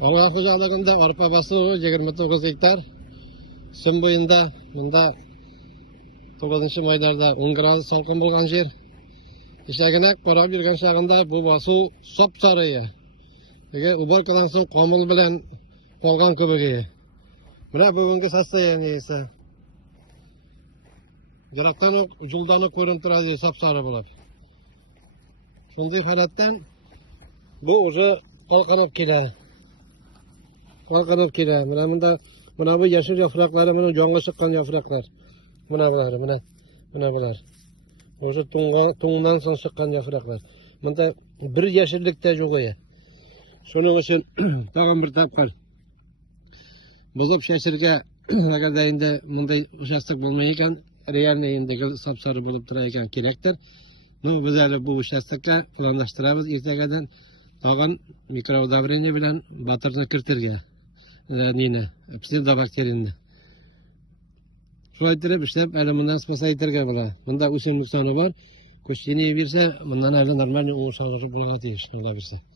Аңа хуҗалыгында арпа басу 29 гектар. Сөн буенда, монда 9 майдарда 10 градус салкын булган жер. Ишәгенә карап йөргән чагында бу басу сап-сарыя. Уборкадан соң камыл белән калган кебек. Менә бүгенге состояниесе. Ярактан ук юлдан ук күренеп тора, сап-сары булып. Шундый халаттан бу уже калкынып килә. Калкынып килә. Менә бу яшел яфраклары, менә яңа чыккан яфраклар. Менә булар. Уже туңнан соң чыккан яфраклар. Монда бер яшеллек тә юк иде. Шуның өчен тагын бер тапкыр бузып чәчергә, әгәр дә инде мондай участок булмый икән, реальный инде сап-сары булып тора икән кирәктер. Ну, без әле бу участокка планлаштырабыз иртәгәдән тагын микроудобрение белән батырны кертергә. Псевдобактерияны. Шулай итеп эшләп, әле моннан спаса итәргә була. Монда үсемлек саны бар. Күчтене бирсә, моннан әле нормаль уңыш алырга була тиеш, монда бирсә.